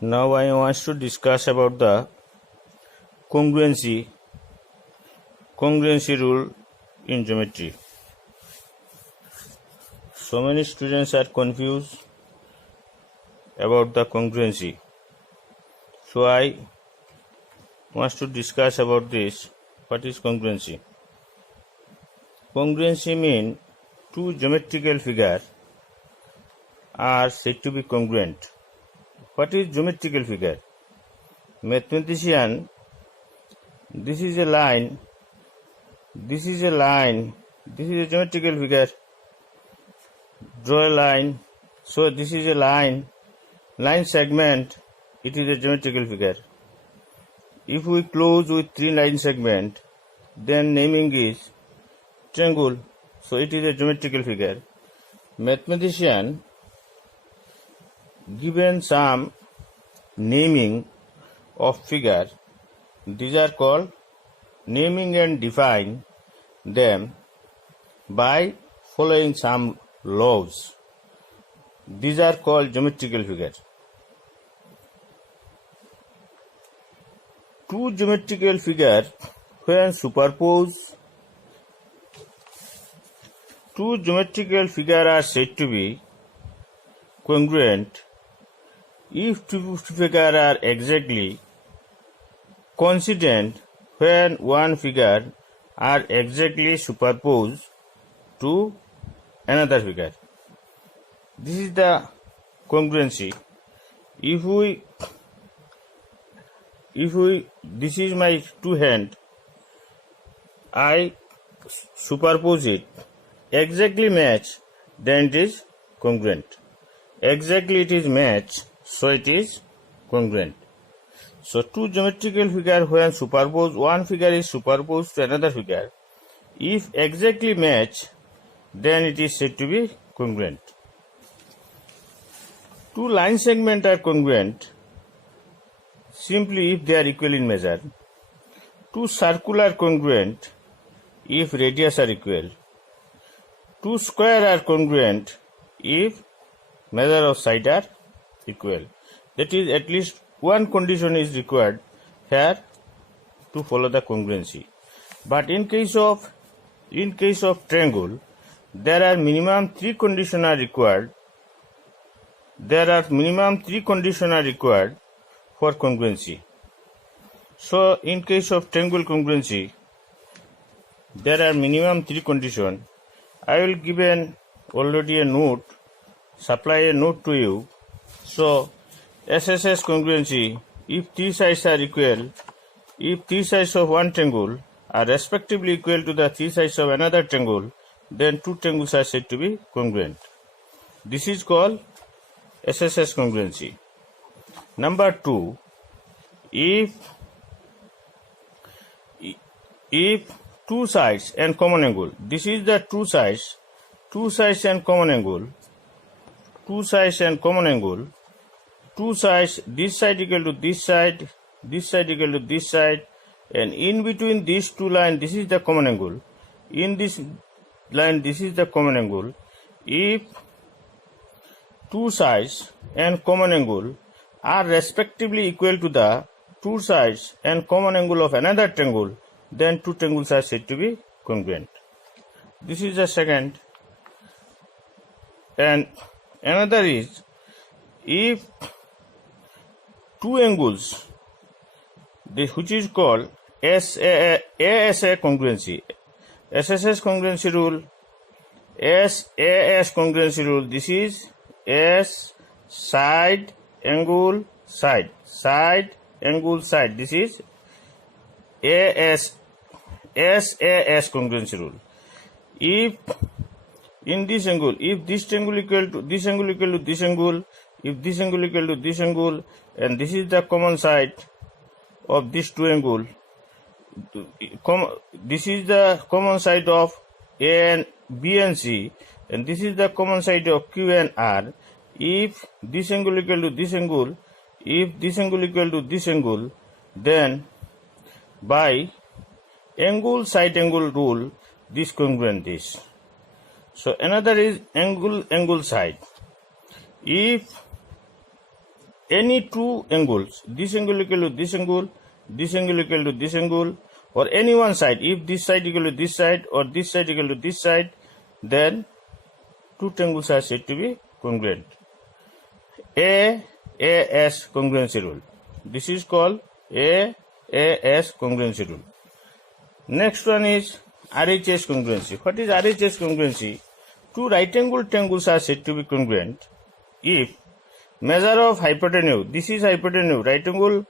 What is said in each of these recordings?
Now I want to discuss about the congruency rule in geometry. So many students are confused about the congruency. So I want to discuss about this. What is congruency? Congruency means two geometrical figures are said to be congruent. What is geometrical figure? Mathematician, this is a line, this is a line, this is a geometrical figure. Draw a line. So this is a line segment, it is a geometrical figure. If we close with three line segment, then naming is triangle, so it is a geometrical figure. Mathematician given some naming of figure, these are called naming and define them by following some laws. These are called geometrical figures. Two geometrical figures when superposed, two geometrical figures are said to be congruent if two figures are exactly coincident when one figure are exactly superposed to another figure. This is the congruency. If we this is my two hand, I superpose it, exactly match, then it is congruent. Exactly it is matched, so it is congruent. So two geometrical figures when superposed, one figure is superposed to another figure. If exactly match, then it is said to be congruent. Two line segments are congruent simply if they are equal in measure. Two circles are congruent if radius are equal. Two squares are congruent if measure of side are equal. That is, at least one condition is required here to follow the congruency. But in case of triangle, there are minimum three conditions are required. There are minimum three conditions are required for congruency. So in case of triangle congruency, there are minimum three conditions. I will give already a note, supply a note to you. So SSS congruency, if three sides are equal, if three sides of one triangle are respectively equal to the three sides of another triangle, then two triangles are said to be congruent. This is called SSS congruency. Number two, if two sides and common angle, this is the two sides and common angle, two sides, this side equal to this side equal to this side, and in between these two lines, this is the common angle. In this line, this is the common angle. If two sides and common angle are respectively equal to the two sides and common angle of another triangle, then two triangles are said to be congruent. This is the second. And another is, if two angles, which is called ASA congruency, SSS congruency rule, SAS congruency rule, this is S side angle side, this is SAS congruency rule. If in this angle, if this angle equal to this angle equal to this angle, if this angle equal to this angle, and this is the common side of these two angles, this is the common side of A and B and C, and this is the common side of Q and R. If this angle equal to this angle, if this angle equal to this angle, then by angle side angle rule, this congruent is. So another is angle side. If any two angles, this angle equal to this angle, this angle equal to this angle, or any one side, if this side equal to this side or this side equal to this side, then two triangles are said to be congruent. AAS congruency rule. This is called AAS congruency rule. Next one is RHS congruency. What is RHS congruency? Two right angle triangles are said to be congruent if measure of hypotenuse, this is hypotenuse, right angle,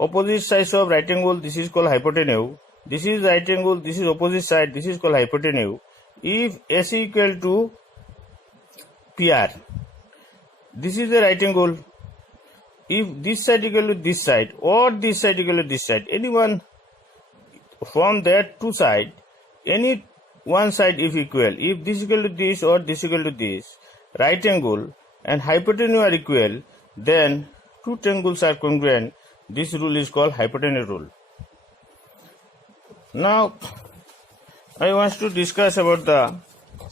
opposite sides of right angle, this is called hypotenuse, this is right angle, this is opposite side, this is called hypotenuse. If AC equal to PR, this is the right angle, if this side equal to this side or this side equal to this side, anyone from that two side, any one side if equal, if this equal to this or this equal to this, right angle and hypotenuse are equal, then two triangles are congruent. This rule is called hypotenuse rule. Now I want to discuss about the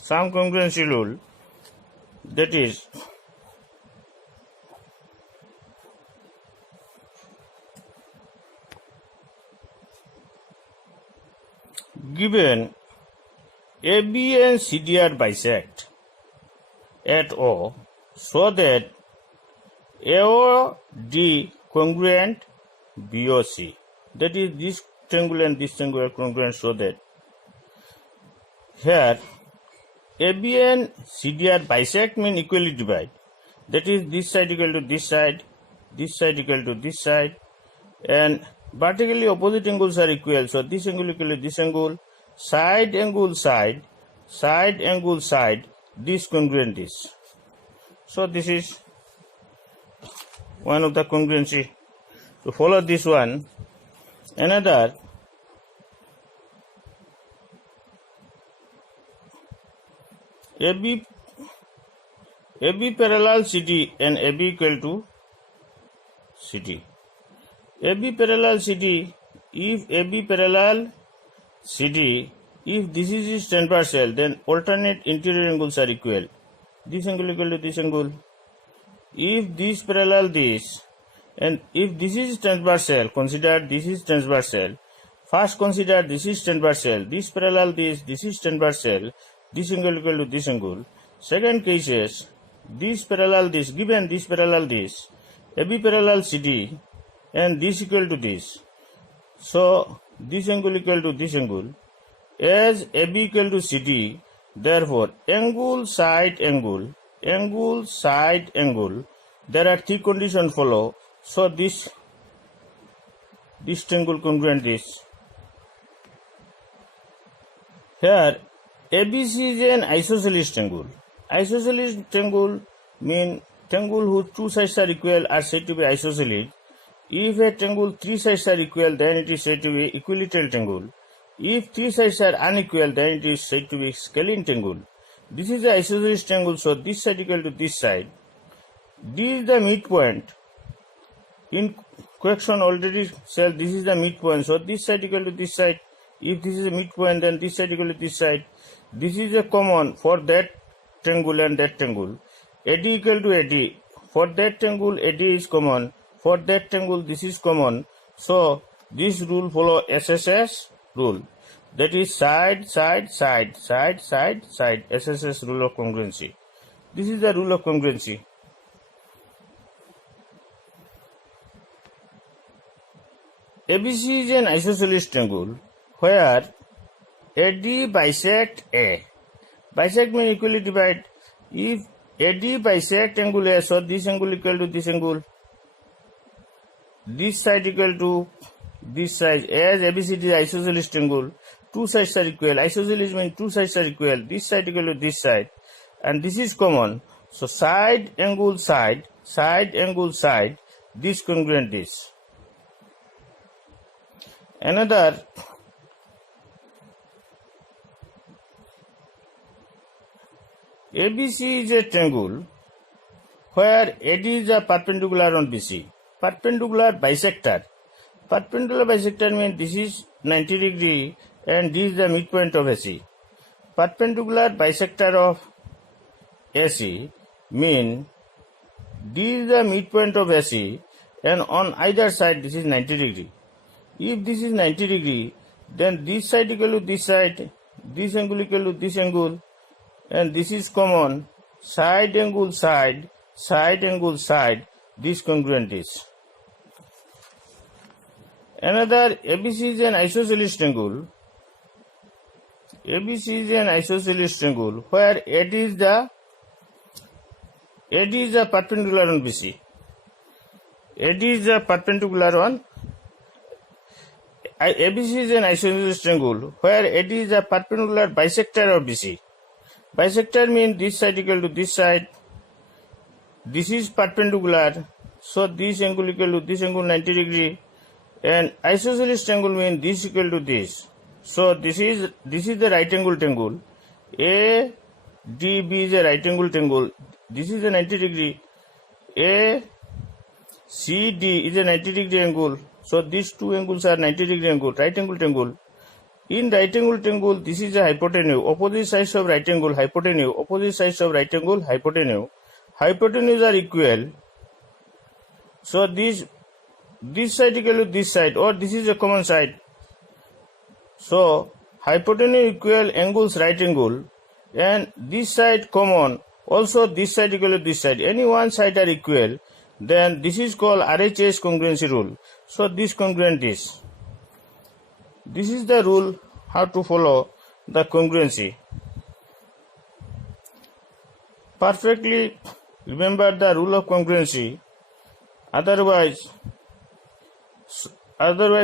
some congruency rule, that is given AB and CD are bisect at O, so that AOD congruent BOC, that is this triangle and this triangle are congruent, so that here AB and CD are bisect mean equally divide, that is this side equal to this side equal to this side, and vertically opposite angles are equal, so this angle equal to this angle, side angle side angle side, this congruent this. So this is one of the congruency. To follow this one, another AB parallel CD and AB equal to CD. AB parallel CD, if AB parallel CD, if this is transversal, then alternate interior angles are equal. This angle equal to this angle. If this parallel this, and if this is transversal, consider this is transversal. First consider this is transversal, this parallel this is transversal, this angle equal to this angle. Second case is this parallel this, given this parallel this, AB parallel CD, and this equal to this. So this angle equal to this angle. As AB equal to CD, therefore angle side angle, there are three conditions follow. So this triangle congruent this. Here ABC is an isosceles triangle. Isosceles triangle mean triangle whose two sides are equal are said to be isosceles. If a triangle three sides are equal, then it is said to be equilateral triangle. If three sides are unequal, then it is said to be scalene triangle. This is the isosceles triangle, so this side equal to this side. This is the midpoint. In question already said this is the midpoint, so this side equal to this side. If this is a midpoint, then this side equal to this side. This is a common for that triangle and that triangle. AD equal to AD. For that triangle, AD is common. For that triangle, this is common. So this rule follow SSS rule. That is side. SSS rule of congruency. This is the rule of congruency. ABC is an isosceles triangle where AD bisect A. Bisect means equally divide. If AD bisect angle A, so this angle equal to this angle. This side equal to this side. As ABCD is isosceles triangle, two sides are equal. Isosceles means two sides are equal. This side equal to this side, and this is common. So side angle side, this congruent this. Another ABC is a triangle where AD is a perpendicular on BC. Perpendicular bisector. Perpendicular bisector means this is 90 degree and this is the midpoint of AC. Perpendicular bisector of AC mean D is the midpoint of AC, and on either side this is 90 degree. If this is 90 degree, then this side equal to this side, this angle equal to this angle, and this is common. Side angle side, side angle side, this congruent is. Another ABC is an isosceles triangle. ABC is an isosceles triangle where AD is the perpendicular on BC. AD is the perpendicular on ABC is an isosceles triangle where AD is the perpendicular bisector of BC. Bisector means this side equal to this side. This is perpendicular, so this angle equal to this angle 90 degree. And isosceles triangle means this equal to this. So this is the right angle triangle. ADB is a right angle triangle. This is a 90 degree. ACD is a 90 degree angle. So these two angles are 90 degree angle, right angle triangle. In right angle triangle, this is a hypotenuse. Opposite sides of right angle, hypotenuse. Opposite sides of right angle, hypotenuse. Hypotenuse are equal. So this side equal to this side, or this is a common side. So hypotenuse equal angles right angle, and this side common. Also this side equal to this side. Any one side are equal, then this is called RHS congruency rule. So this congruent is. This is the rule how to follow the congruency. Perfectly remember the rule of congruency. Otherwise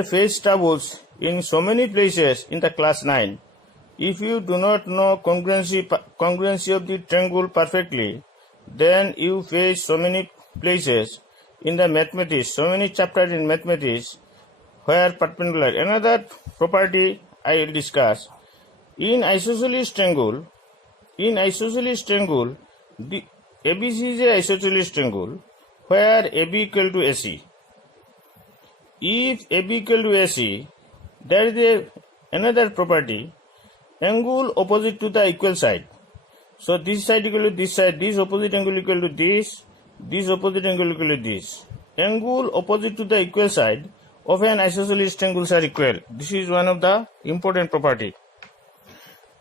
face troubles in so many places in the class 9. If you do not know congruency of the triangle perfectly, then you face so many places in the mathematics, so many chapters in mathematics where perpendicular. Another property I will discuss. In isosceles triangle, the ABC is a isosceles triangle where AB equal to AC. If AB equal to AC, there is another property, angle opposite to the equal side. So this side equal to this side, this opposite angle equal to this opposite angle equal to this. Angle opposite to the equal side of an isosceles triangles are equal. This is one of the important property.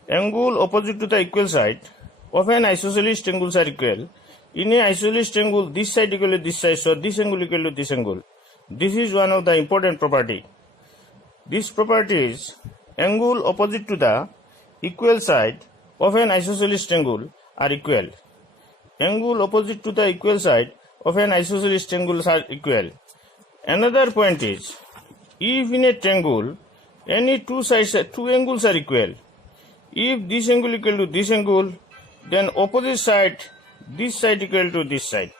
Angle opposite to the equal side of an isosceles triangles are equal. In a isosceles triangle, this side equal to this side, so this angle equal to this angle. This is one of the important property. This property is angle opposite to the equal side of an isosceles triangle are equal. Angle opposite to the equal side of an isosceles triangle are equal. Another point is, if in a triangle any two angles are equal, if this angle equal to this angle, then opposite side, this side equal to this side.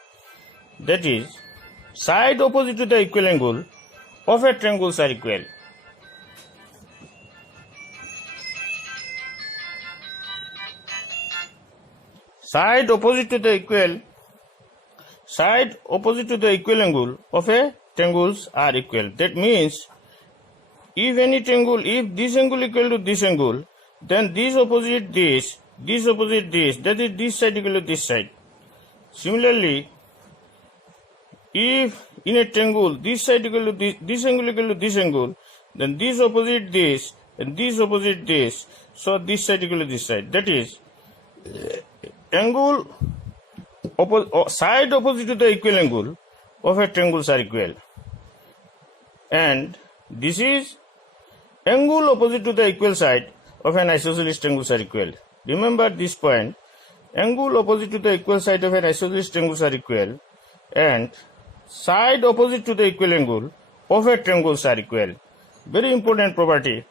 That is, side opposite to the equal angle of a triangle are equal. Side opposite to the equal angle of a triangles are equal. That means, if any triangle, if this angle equal to this angle, then this opposite this opposite this, that is this side equal to this side. Similarly, if in a triangle this side equal to this angle equal to this angle, then this opposite this and this opposite this, so this side equal to this side. That is, angle side opposite to the equal angle of a triangle are equal, and this is angle opposite to the equal side of an isosceles triangle are equal. Remember this point, angle opposite to the equal side of an isosceles triangle are equal, and side opposite to the equal angle of a triangle are equal. Very important property.